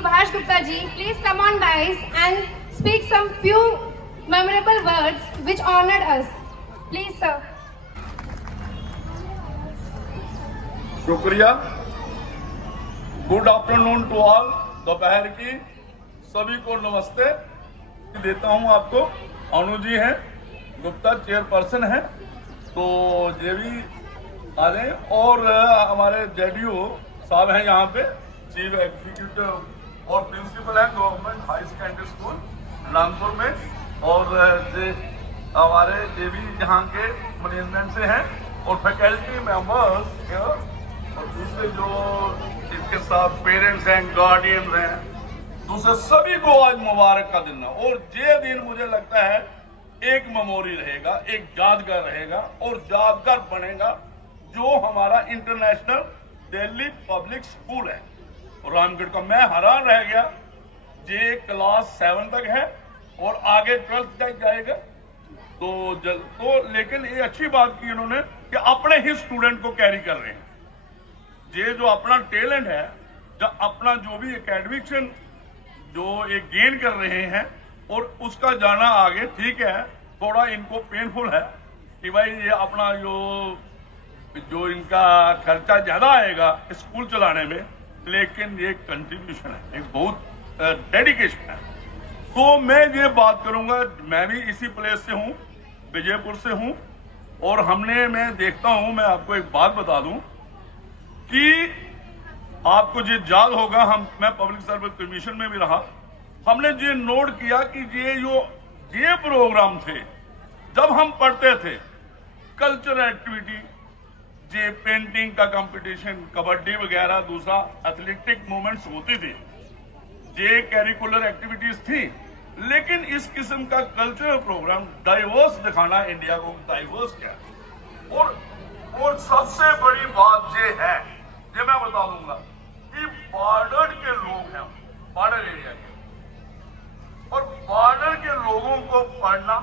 Subhash Gupta ji, please come on guys and speak some few memorable words which honored us. Please sir. शुक्रिया। Good afternoon to all. दोपहर की सभी को नमस्ते देता हूं आपको। अनु जी हैं, गुप्ता चेयरपर्सन हैं, तो ये भी आ रहे हैं और हमारे जेडीओ साहब हैं यहाँ पे, चीफ एग्जीक्यूटिव और प्रिंसिपल हैं government high secondary school Rampur में, और ये हमारे ये भी यहाँ के मैनेजमेंट से हैं और फैकल्टी मेंबर्स और दूसरे जो इसके साथ पेरेंट्स हैं, गार्डियंस हैं, दूसरे सभी को आज मुबारक का दिन है। और ये दिन मुझे लगता है एक मेमोरी रहेगा, एक यादगार रहेगा और यादगार बनेगा जो हमारा इंटरनेशनल दिल्ली पब्लिक स्कूल है रामगढ़ का। मैं हैरान रह गया, ये क्लास 7 तक है और आगे 12th तक जाएगा। तो लेकिन ये अच्छी बात की इन्होंने कि अपने ही स्टूडेंट को कैरी कर रहे हैं। ये जो अपना टैलेंट है, जो अपना जो भी एकेडमिक्स जो एक गेन कर रहे हैं और उसका जाना आगे, ठीक है थोड़ा इनको पेनफुल है कि भाई ये अपना जो इनका खर्चा ज्यादा आएगा स्कूल चलाने में, लेकिन ये कंट्रीब्यूशन है, एक बहुत डेडिकेशन है। तो मैं ये बात करूंगा, मैं भी इसी प्लेस से हूँ, विजयपुर से हूँ, और मैं देखता हूँ, मैं आपको एक बात बता दूं कि आपको ये याद होगा, मैं पब्लिक सर्विस कमीशन में भी रहा, हमने ये नोट किया कि ये प्रोग्राम थे जब हम पढ़ते थे, कल्चरल एक्टिविटी, ये पेंटिंग का कंपटीशन, कबड्डी वगैरह, दूसरा एथलेटिक मूवमेंट्स होती थी, ये करिकुलर एक्टिविटीज थी। लेकिन इस किस्म का कल्चरल प्रोग्राम डाइवर्स दिखाना, इंडिया को डाइवर्स किया। और सबसे बड़ी बात ये है, ये मैं बता दूंगा कि बॉर्डर के लोग हैं, बॉर्डर एरिया के, और बॉर्डर के लोगों को पढ़ना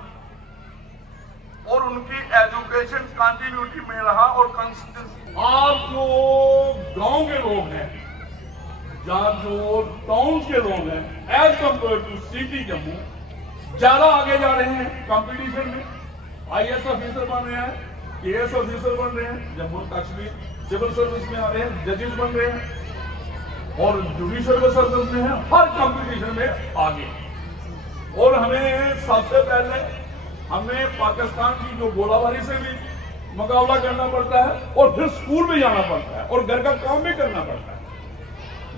और उनकी एजुकेशन कंटिन्यूटी में रहा। और आप जो गांव के लोग हैं, जहां जो टाउन के लोग हैं, as compare to city Jammu, ज्यादा आगे जा रहे हैं कंपटीशन में। IAS ऑफिसर बन रहे हैं, KS ऑफिसर बन रहे हैं, जम्मू कश्मीर सिविल सर्विस में आ रहे हैं, जजेस बन रहे हैं और जुडिशियल सर्विस में है, हर कंपटीशन में आगे। और हमें सबसे पहले पाकिस्तान की जो गोलाबारी से भी मुकाबला करना पड़ता है और फिर स्कूल में जाना पड़ता है और घर का काम भी करना पड़ता है।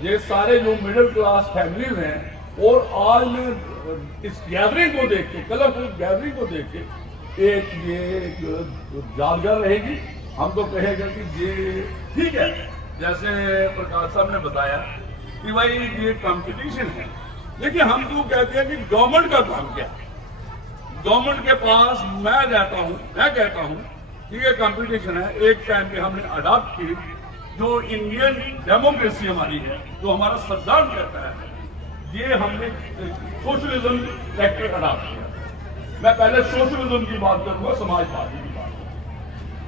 ये सारे जो मिडिल क्लास फैमिलीज हैं, और आज मैं इस गैदरिंग को देख के, कलरफुल गैदरिंग को देख के एक यादगार रहेगी। हम तो कहेंगे कि ये ठीक है, जैसे प्रकाश साहब ने बताया कि भाई ये कंपटीशन है, लेकिन हम तो कहते हैं कि गवर्नमेंट का काम क्या है। गवर्नमेंट के पास मैं कहता हूं कि ये कंपटीशन है, एक टाइम पे हमने अडॉप्ट की, जो इंडियन डेमोक्रेसी हमारी है, जो हमारा संविधान कहता है, ये हमने सोशलिज्म सेक्टर अडॉप्ट किया। मैं पहले सोशलिज्म की बात करूंगा, समाजवादी की बात।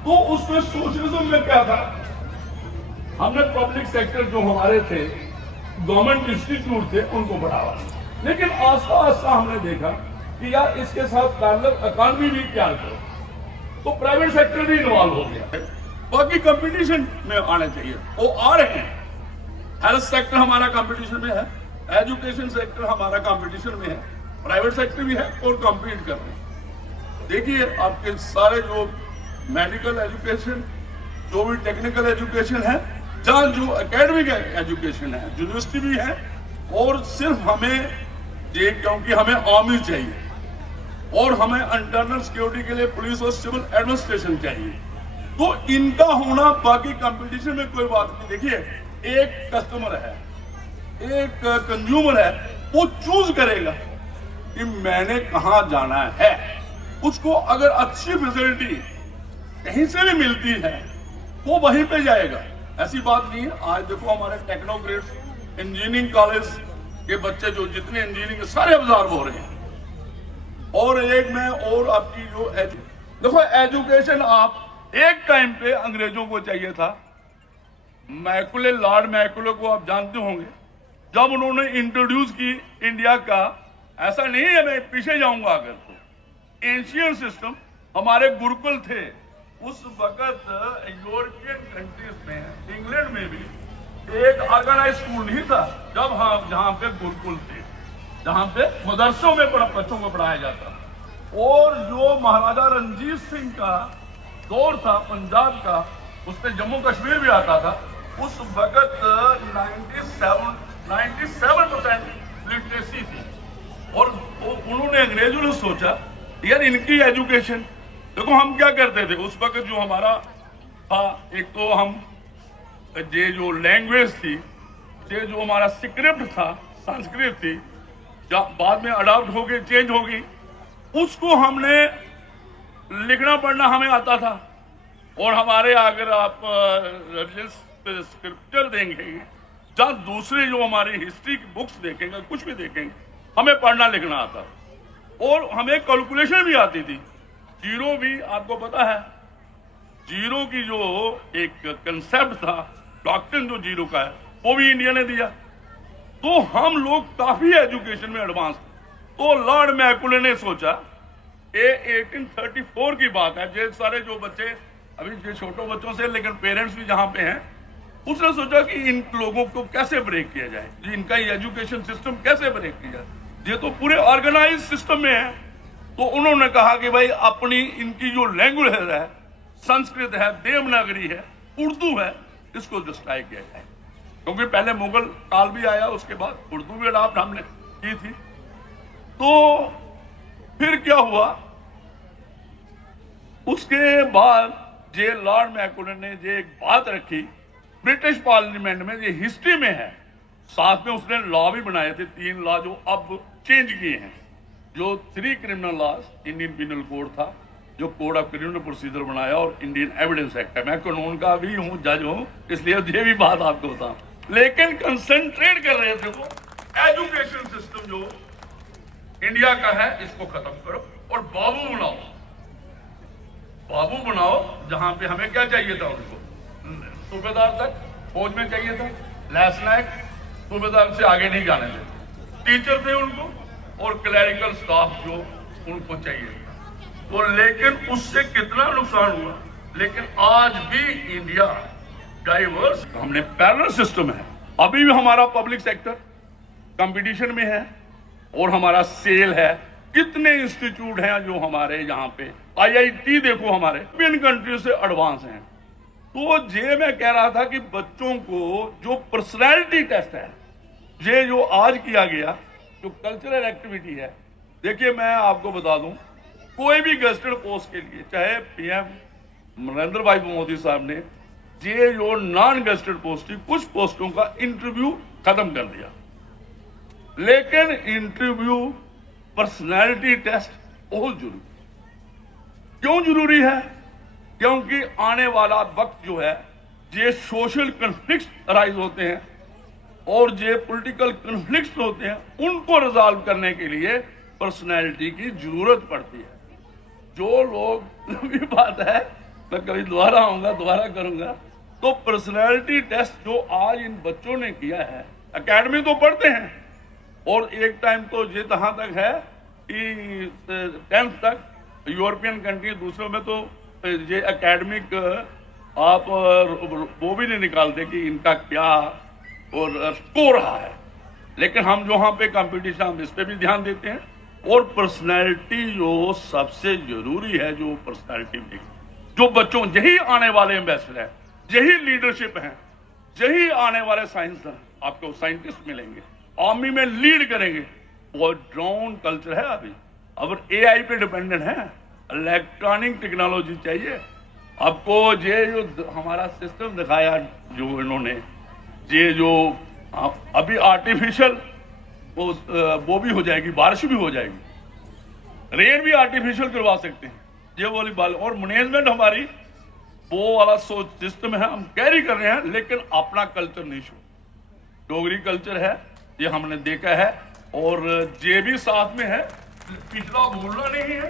तो उसमें सोशलिज्म में क्या था, हमने पब्लिक सेक्टर जो हमारे थे, गवर्नमेंट इंस्टीट्यूट थे, उनको बढ़ावा। लेकिन आस्ता आस्ता हमने देखा कि यार इसके साथ पैरेलल इकॉनमी भी तैयार करो, तो प्राइवेट सेक्टर भी इन्वॉल्व हो गया। बाकी कंपटीशन में आने चाहिए, वो आ रहे हैं। हेल्थ सेक्टर हमारा कंपटीशन में है, एजुकेशन सेक्टर हमारा कंपटीशन में है, प्राइवेट सेक्टर भी है और कम्पीट कर रहे हैं। देखिए आपके सारे जो मेडिकल एजुकेशन, जो भी टेक्निकल एजुकेशन है, जहाँ जो एकेडमिक एजुकेशन है, यूनिवर्सिटी भी है, और सिर्फ हमें ये क्योंकि हमें आर्मी चाहिए और हमें इंटरनल सिक्योरिटी के लिए पुलिस और सिविल एडमिनिस्ट्रेशन चाहिए, तो इनका होना बाकी कंपटीशन में कोई बात नहीं। देखिए एक कस्टमर है, एक कंज्यूमर है, वो चूज करेगा कि मैंने कहां जाना है। उसको अगर अच्छी फैसिलिटी कहीं से भी मिलती है वो वहीं पे जाएगा, ऐसी बात नहीं है। आज देखो हमारे टेक्नोग्रेड इंजीनियरिंग कॉलेज के बच्चे जो जितने इंजीनियरिंग सारे अब्जॉर्ब हो रहे हैं। और एक में और आपकी जो देखो एजुकेशन, आप एक टाइम पे अंग्रेजों को चाहिए था, मैकुले लॉर्ड मैकुले को आप जानते होंगे, जब उन्होंने इंट्रोड्यूस की इंडिया का, ऐसा नहीं है मैं पीछे जाऊंगा अगर तो एशियन सिस्टम, हमारे गुरुकुल थे उस वक्त यूरोपियन कंट्रीज में, इंग्लैंड में भी एक ऑर्गेनाइज स्कूल नहीं था जब हम जहां पे गुरुकुल थे, जहां पे मदरसों में बच्चों को पढ़ाया जाता। और जो महाराजा रंजीत सिंह का दौर था पंजाब का, उसमें जम्मू कश्मीर भी आता था, उस वक्त 97% लिटरेसी थी। और उन्होंने अंग्रेजों ने सोचा यार इनकी एजुकेशन, देखो हम क्या करते थे उस वक्त जो हमारा था, एक तो हम ये जो लैंग्वेज थी, ये जो हमारा स्क्रिप्ट था, संस्कृत थी, बाद में अडॉप्ट हो गई, चेंज हो गई, उसको हमने लिखना पढ़ना हमें आता था। और हमारे अगर आप स्क्रिप्चर देंगे, जहाँ दूसरे जो हमारी हिस्ट्री की बुक्स देखेंगे, कुछ भी देखेंगे, हमें पढ़ना लिखना आता और हमें कैलकुलेशन भी आती थी। जीरो भी आपको पता है, जीरो की जो एक कंसेप्ट था, डॉक्ट्रिन जो जीरो का है, वो भी इंडिया ने दिया। तो हम लोग काफी एजुकेशन में एडवांस। तो लॉर्ड मैकुले ने सोचा, ये 1834 की बात है, ये सारे जो बच्चे अभी ये छोटे बच्चों से, लेकिन पेरेंट्स भी जहां पे हैं, उसने सोचा कि इन लोगों को कैसे ब्रेक किया जाए, इनका ये सिस्टम कैसे ब्रेक किया जाए, ये तो पूरे ऑर्गेनाइज सिस्टम में है। तो उन्होंने कहा कि भाई अपनी इनकी जो लैंग्वेज है, संस्कृत है, देवनागरी है, उर्दू है, इसको डिस्ट्रॉय किया जाए। क्योंकि पहले मुगल काल भी आया, उसके बाद उर्दू भी अडॉप्ट हमने की थी। तो फिर क्या हुआ, उसके बाद जे लॉर्ड मैकुले ने जे एक बात रखी ब्रिटिश पार्लियामेंट में, ये हिस्ट्री में है, साथ में उसने लॉ भी बनाए थे, 3 लॉ जो अब चेंज किए हैं। जो 3 criminal laws, Indian penal code था, जो कोड ऑफ क्रिमिनल प्रोसीजर बनाया, और इंडियन एविडेंस एक्ट है। मैं कानून का भी हूँ, जज हूँ, इसलिए ये भी बात आपको बताऊं। लेकिन कंसंट्रेट कर रहे थे वो एजुकेशन सिस्टम जो इंडिया का है, इसको खत्म करो और बाबू बनाओ, बाबू बनाओ। जहां पे हमें क्या चाहिए था, उनको सूबेदार तक फौज में चाहिए था, लेफ्टिनेंट सूबेदार से आगे नहीं जाने देते, टीचर थे उनको, और क्लरिकल स्टाफ जो उनको चाहिए था। तो लेकिन उससे कितना नुकसान हुआ। लेकिन आज भी इंडिया डाइवर्स, हमने पैरेलल सिस्टम है, अभी भी हमारा पब्लिक सेक्टर कंपटीशन में है, और हमारा सेल है। कितने इंस्टीट्यूट हैं जो हमारे यहाँ पे, IIT देखो हमारे यूरोपियन कंट्री से एडवांस हैं। तो ये मैं कह रहा था कि बच्चों को जो पर्सनैलिटी टेस्ट है, ये जो आज किया गया, जो कल्चरल एक्टिविटी है, देखिए मैं आपको बता दूं, कोई भी गेस्टेड पोस्ट के लिए, चाहे PM नरेंद्र भाई मोदी साहब ने ये जो नॉन गेस्टेड पोस्ट थी, कुछ पोस्टों का इंटरव्यू खत्म कर दिया। लेकिन इंटरव्यू पर्सनैलिटी टेस्ट बहुत जरूरी। क्यों जरूरी है? क्योंकि आने वाला वक्त जो है, ये सोशल कन्फ्लिक्ट अराइज होते हैं, और ये पॉलिटिकल कन्फ्लिक्ट होते हैं, उनको रिजॉल्व करने के लिए पर्सनैलिटी की जरूरत पड़ती है। जो लोग, लंबी बात है, मैं कभी दोबारा आऊंगा, दोबारा करूंगा। तो पर्सनैलिटी टेस्ट जो आज इन बच्चों ने किया है, एकेडमी तो पढ़ते हैं, और एक टाइम तो ये तहां तक है कि 10th तक यूरोपियन कंट्री, दूसरों में तो ये एकेडमिक आप वो भी नहीं निकालते कि इनका क्या और स्कोर रहा है। लेकिन हम जो यहाँ पे कंपटीशन, हम इस पे भी ध्यान देते हैं। और पर्सनैलिटी जो सबसे जरूरी है, जो पर्सनैलिटी में जो बच्चों, यही आने वाले एम्बेसडर हैं, यही लीडरशिप हैं, यही आने वाले साइंसदान, आपको साइंटिस्ट मिलेंगे, आर्मी में लीड करेंगे। वो ड्रोन कल्चर है अभी, अब AI पे डिपेंडेंट है, इलेक्ट्रॉनिक टेक्नोलॉजी चाहिए आपको। ये जो हमारा सिस्टम दिखाया जो इन्होंने, ये जो अभी आर्टिफिशियल वो भी हो जाएगी, बारिश भी हो जाएगी, रेन भी आर्टिफिशियल करवा सकते हैं, ये वॉलीबॉल। और मैनेजमेंट हमारी वो वाला सोच सिस्टम है, हम कैरी कर रहे हैं, लेकिन अपना कल्चर नहीं छोड़। डोगरी कल्चर है, ये हमने देखा है, और ये भी साथ में है, पिछला भूलना नहीं है,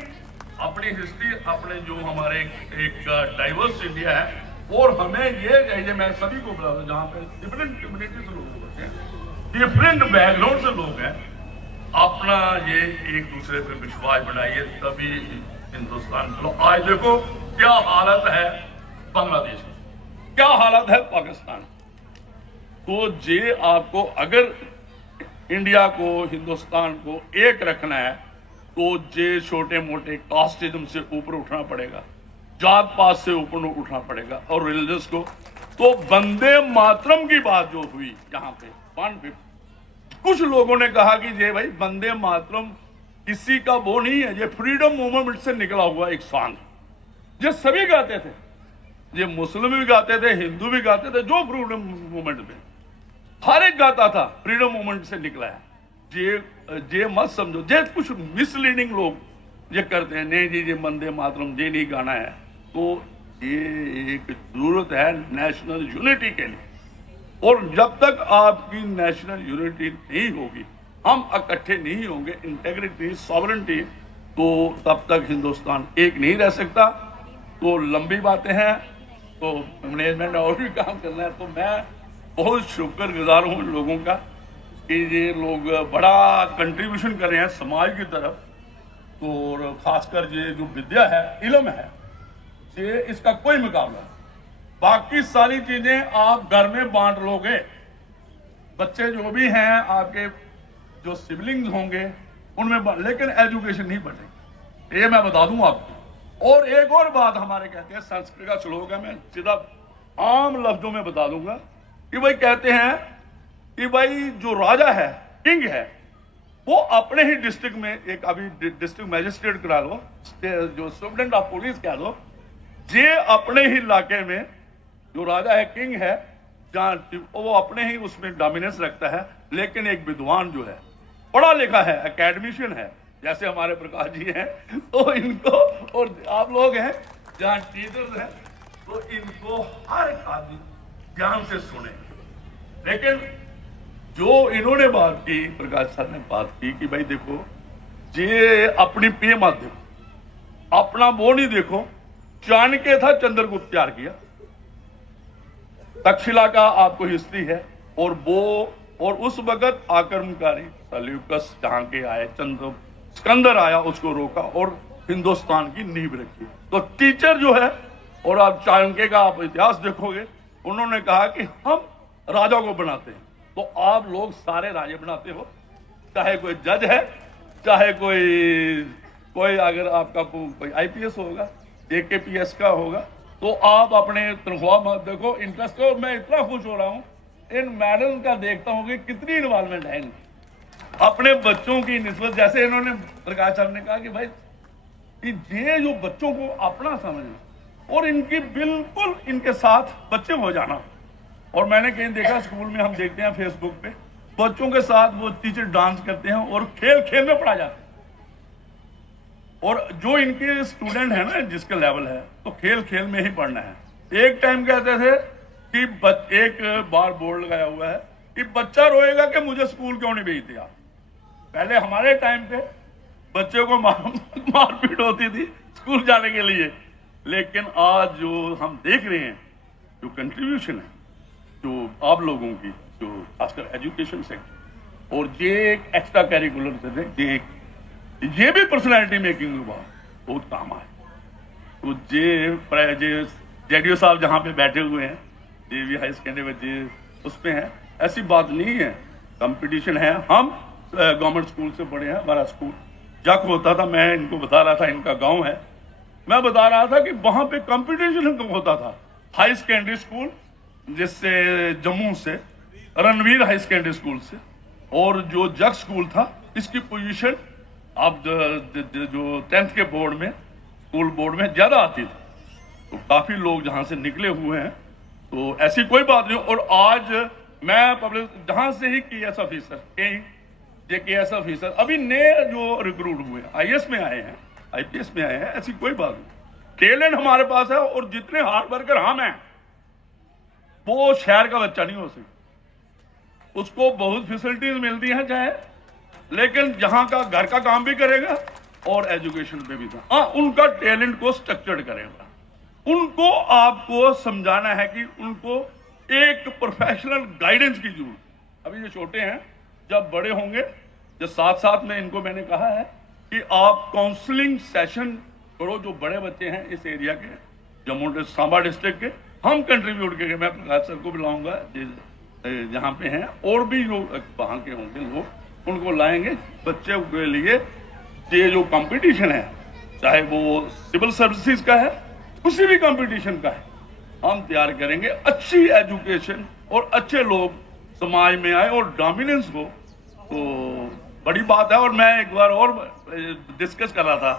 अपनी हिस्ट्री, अपने जो हमारे एक डाइवर्स इंडिया है। और हमें ये मैं सभी को बता दूं, जहां पे डिफरेंट कम्युनिटी से लोग होते हैं, डिफरेंट बैकग्राउंड से लोग हैं, अपना ये एक दूसरे पे विश्वास बनाइए, तभी हिंदुस्तान चलो। आज देखो क्या हालत है बांग्लादेश की, क्या हालत है पाकिस्तान। तो ये आपको अगर इंडिया को, हिंदुस्तान को एक रखना है तो ये छोटे मोटे कास्टिज्म से ऊपर उठना पड़ेगा, जात पात से ऊपर उठना पड़ेगा, और रिलीजियस को। तो वंदे मातरम की बात जो हुई यहाँ पे 150, कुछ लोगों ने कहा कि ये भाई वंदे मातरम किसी का वो नहीं है, ये फ्रीडम मूवमेंट से निकला हुआ एक सॉन्ग, ये सभी गाते थे, ये मुस्लिम भी गाते थे, हिंदू भी गाते थे, जो फ्रीडम मूवमेंट में हर एक गाता था, फ्रीडम मूवमेंट से निकला है। ये मत समझो, ये कुछ मिसलीडिंग लोग ये करते हैं, नहीं जी ये वंदे मातरम ये नहीं गाना है। तो ये एक जरूरत है नेशनल यूनिटी के लिए, और जब तक आपकी नेशनल यूनिटी नहीं होगी, हम इकट्ठे नहीं होंगे, इंटेग्रिटी सॉवरेंटी, तो तब तक हिंदुस्तान एक नहीं रह सकता। तो लंबी बातें हैं, तो मैनेजमेंट और भी काम करना है। तो मैं बहुत शुक्रगुजार हूँ इन लोगों का कि ये लोग बड़ा कंट्रीब्यूशन कर रहे हैं समाज की तरफ। तो और खासकर ये जो विद्या है, इल्म है, ये इसका कोई मुकाबला नहीं। बाकी सारी चीजें आप घर में बांट लोगे, बच्चे जो भी हैं आपके, जो सिबलिंग्स होंगे उनमें, लेकिन एजुकेशन नहीं बढ़ेगी, ये मैं बता दूं आपको। और एक और बात हमारे कहते हैं, संस्कृत का श्लोक है, मैं सीधा आम लफ्जों में बता दूंगा कि भाई कहते हैं कि भाई जो राजा है, किंग है, वो अपने ही डिस्ट्रिक्ट में, एक अभी डिस्ट्रिक्ट मैजिस्ट्रेट करा लो, जो सुप्रिटेंडेंट ऑफ पुलिस कह लो, ये अपने ही इलाके में जो राजा है, किंग है, जहां वो अपने ही उसमें डोमिनेंस रखता है। लेकिन एक विद्वान जो है, पढ़ा लिखा है, एकेडमिशियन है, जैसे हमारे प्रकाश जी हैं, तो इनको, और आप लोग हैं जहां टीचर्स हैं, तो इनको हर एक आदमी ध्यान से सुने। लेकिन जो इन्होंने बात की, प्रकाश सर ने बात की कि भाई देखो, ये अपनी पे मत देखो, अपना वो नहीं देखो। चाणक्य था, चंद्रगुप्त तैयार किया, तक्षशिला का आपको हिस्ट्री है, और वो, और उस वक्त आक्रमणकारी सल्यूकस जहां के आए, सिकंदर आया, उसको रोका और हिंदुस्तान की नींव रखी। तो टीचर जो है, और आप चाणक्य का आप इतिहास देखोगे, उन्होंने कहा कि हम राजा को बनाते हैं, तो आप लोग सारे राजे बनाते हो, चाहे कोई जज है, चाहे कोई अगर आपका कोई आईपीएस होगा, एकेपीएस का होगा, तो आप अपने तनख्वाह मत देखो, इंटरेस्ट को। मैं इतना खुश हो रहा हूँ इन मेडल का देखता हूँ कि कितनी इन्वॉल्वमेंट है इनकी अपने बच्चों की निस्बत। जैसे इन्होंने प्रकाश साहब ने कहा कि भाई कि ये जो बच्चों को अपना समझना, और इनकी बिल्कुल इनके साथ बच्चे हो जाना। और मैंने कहीं देखा, स्कूल में हम देखते हैं फेसबुक पे, बच्चों के साथ वो टीचर डांस करते हैं और खेल खेल में पढ़ा जाता है। और जो इनके स्टूडेंट है ना, जिसका लेवल है, तो खेल खेल में ही पढ़ना है। एक टाइम कहते थे कि एक बार बोर्ड लगाया हुआ है कि बच्चा रोएगा कि मुझे स्कूल क्यों नहीं भेजते आप। पहले हमारे टाइम पे बच्चे को मारपीट होती थी स्कूल जाने के लिए, लेकिन आज जो हम देख रहे हैं, जो कंट्रीब्यूशन है जो आप लोगों की, जो खासकर एजुकेशन सेक्टर, और ये एक एक्स्ट्रा कैरिकुलर से ये भी पर्सनैलिटी मेकिंग में बहुत काम आए। तो जे जेडीओ साहब जहाँ पे बैठे हुए हैं, ये भी हाई सेकेंडरी बच्चे उसमें है, ऐसी बात नहीं है, कंपटीशन है। हम गवर्नमेंट स्कूल से पढ़े हैं, हमारा स्कूल जक होता था, मैं इनको बता रहा था, इनका गांव है, मैं बता रहा था कि वहां पे कंपटीशन होता था। हाई सेकेंडरी स्कूल, जिससे जम्मू से रणवीर हाई सेकेंडरी स्कूल से, और जो जग स्कूल था, इसकी पोजीशन अब जो 10th के बोर्ड में, स्कूल बोर्ड में ज्यादा आती थी। तो काफी लोग जहां से निकले हुए हैं, तो ऐसी कोई बात नहीं। और आज मैं पब्लिक जहां से ही केएस ऑफिसर, केएस ऑफिसर अभी नए जो रिक्रूट हुए हैं, आईएएस में आए हैं, आईपीएस में आए हैं, ऐसी कोई बात नहीं। टैलेंट हमारे पास है, और जितने हार्ड वर्कर हम हैं, वो शहर का बच्चा नहीं हो सकता। उसको बहुत फैसिलिटीज मिलती हैं चाहे, लेकिन जहां का घर का काम भी करेगा और एजुकेशन पे भी था। उनका टैलेंट को स्ट्रक्चर्ड करेगा। उनको आपको समझाना है कि उनको एक प्रोफेशनल गाइडेंस की जरूरत, अभी ये छोटे हैं, जब बड़े होंगे, जब साथ साथ में इनको मैंने कहा है कि आप काउंसलिंग सेशन करो, जो बड़े बच्चे हैं इस एरिया के, जम्मू सांबा डिस्ट्रिक्ट के, हम कंट्रीब्यूट करेंगे। मैं प्रकाश सर को भी लाऊंगा जहाँ पे हैं, और भी जो वहाँ के होंगे लोग, उनको लाएंगे। बच्चे के लिए ये जो कंपटीशन है, चाहे वो सिविल सर्विसेज का है, किसी भी कंपटीशन का है, हम तैयार करेंगे। अच्छी एजुकेशन और अच्छे लोग समाज में आए और डोमिनेंस हो, तो बड़ी बात है। और मैं एक बार और डिस्कस कर रहा था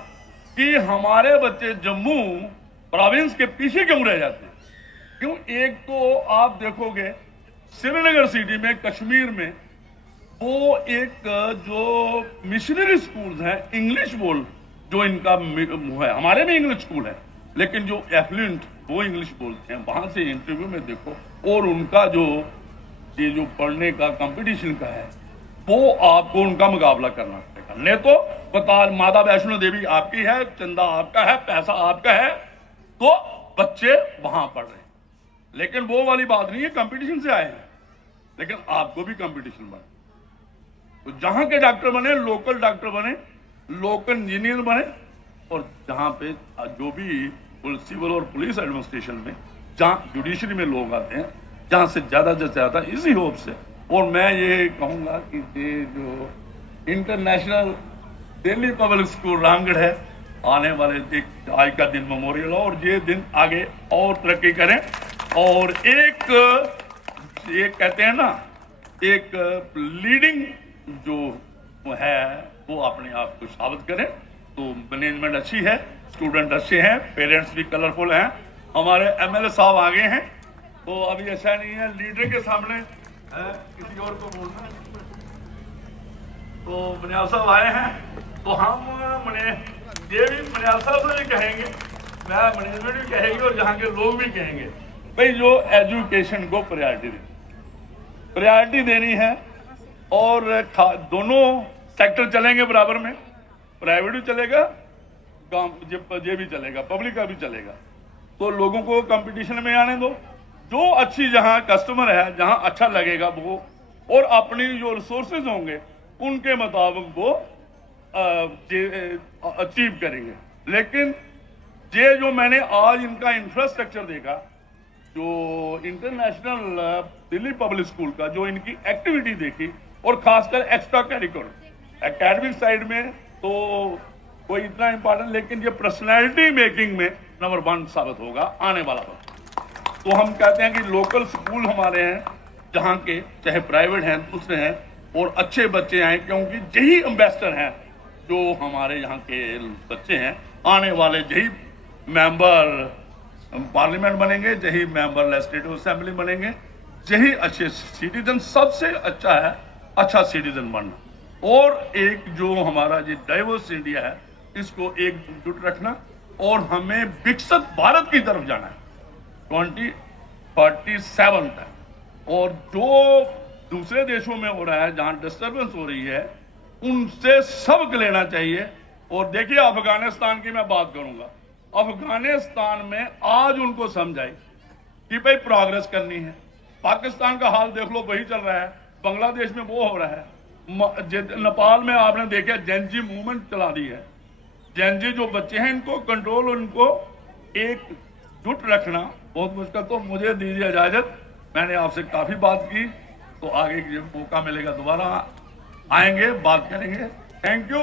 कि हमारे बच्चे जम्मू प्रोविंस के पीछे क्यों रह जाते हैं। क्यों? एक तो आप देखोगे श्रीनगर सिटी में, कश्मीर में, वो एक जो मिशनरी स्कूल्स हैं, इंग्लिश बोल जो इनका है, हमारे में इंग्लिश स्कूल है, लेकिन जो एफ्लुएंट वो इंग्लिश बोलते हैं, वहां से इंटरव्यू में देखो, और उनका जो ये जो पढ़ने का कंपटीशन का है, वो आपको उनका मुकाबला करना पड़ेगा। नहीं तो बता, माता वैष्णो देवी आपकी है, चंदा आपका है, पैसा आपका है, तो बच्चे वहां पढ़ रहे हैं। लेकिन वो वाली बात नहीं है, कंपटीशन से आए हैं, लेकिन आपको भी कंपटीशन बने। तो जहां के डॉक्टर बने, लोकल डॉक्टर बने, लोकल इंजीनियर बने, और जहां पे जो भी सिविल और पुलिस एडमिनिस्ट्रेशन में, जहां जुडिशरी में लोग आते हैं, जहां से ज्यादा इसी होप से। और मैं ये कहूंगा कि ये जो international Delhi public school Ramgarh है, आने वाले आज का दिन मेमोरियल हो, और ये दिन आगे और तरक्की करें। और एक ये कहते हैं ना, एक लीडिंग जो है वो अपने आप को साबित करें। तो मैनेजमेंट अच्छी है, स्टूडेंट अच्छे हैं, पेरेंट्स भी कलरफुल हैं, हमारे एमएलए साहब आगे हैं। तो अभी ऐसा नहीं है लीडर के सामने किसी और को बोलना। तो मनियाल साहब आए हैं, तो हम ये भी मनियाल साहब से भी कहेंगे, मैं मैनेजमेंट भी कहेंगे, और यहाँ के लोग भी कहेंगे, भाई जो एजुकेशन को प्रायोरिटी देनी है, और दोनों सेक्टर चलेंगे बराबर में, प्राइवेट भी चलेगा, ये भी चलेगा, पब्लिक का भी चलेगा। तो लोगों को कंपटीशन में आने दो, जो अच्छी जहां कस्टमर है, जहां अच्छा लगेगा वो, और अपनी जो रिसोर्सेज होंगे उनके मुताबिक वो अचीव करेंगे। लेकिन ये जो मैंने आज इनका इंफ्रास्ट्रक्चर देखा, जो इंटरनेशनल दिल्ली पब्लिक स्कूल का जो इनकी एक्टिविटी देखी, और खासकर एक्स्ट्रा करिकुलर एकेडमिक साइड में तो कोई इतना इंपॉर्टेंट, लेकिन ये पर्सनैलिटी मेकिंग में नंबर 1 साबित होगा आने वाला वक्त। तो हम कहते हैं कि लोकल स्कूल हमारे हैं, जहाँ के चाहे प्राइवेट हैं, दूसरे हैं, और अच्छे बच्चे आए, क्योंकि यही एम्बेसडर हैं जो हमारे यहाँ के बच्चे हैं। आने वाले यही मेंबर पार्लियामेंट बनेंगे, यही मेंबर लेजिस्लेटिव असेंबली बनेंगे, यही अच्छे सिटीजन। सबसे अच्छा है अच्छा सिटीजन बनना, और एक जो हमारा ये डाइवर्स इंडिया है, इसको एकजुट रखना, और हमें विकसित भारत की तरफ जाना है 2047 तक। और जो दूसरे देशों में हो रहा है, जहां डिस्टर्बेंस हो रही है, उनसे सबक लेना चाहिए। और देखिए, अफगानिस्तान की मैं बात करूंगा, अफगानिस्तान में आज उनको समझाई कि भाई प्रोग्रेस करनी है। पाकिस्तान का हाल देख लो, वही चल रहा है, बांग्लादेश में वो हो रहा है, नेपाल में आपने देखा जेनजी मूवमेंट चला दी है। जेनजी जो बच्चे हैं, इनको कंट्रोल, उनको एकजुट रखना बहुत मुश्किल। तो मुझे दीजिए इजाजत, मैंने आपसे काफी बात की, तो आगे मौका मिलेगा दोबारा आएंगे, बात करेंगे। Thank you.